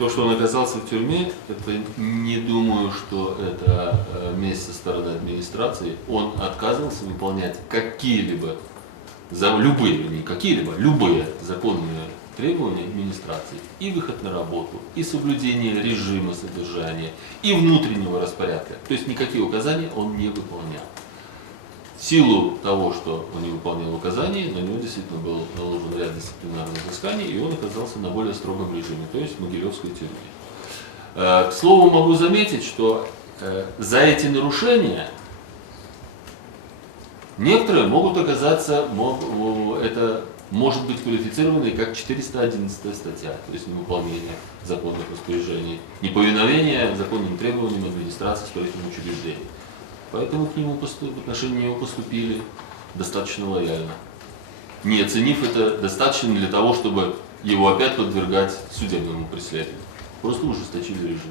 То, что он оказался в тюрьме, это не думаю, что это месть со стороны администрации. Он отказывался выполнять какие-либо, любые, не какие-либо, любые законные требования администрации. И выход на работу, и соблюдение режима содержания, и внутреннего распорядка. То есть никакие указания он не выполнял. В силу того, что он не выполнял указания, на него действительно был наложен ряд дисциплинарных взысканий, и он оказался на более строгом режиме, то есть в Могилевской тюрьме. К слову, могу заметить, что за эти нарушения некоторые могут оказаться, это может быть квалифицировано как 411 статья, то есть невыполнение законных распоряжений, неповиновение законным требованиям администрации строительного учреждения. Поэтому к нему в отношении него поступили достаточно лояльно, не оценив это достаточно для того, чтобы его опять подвергать судебному преследованию. Просто ужесточили режим.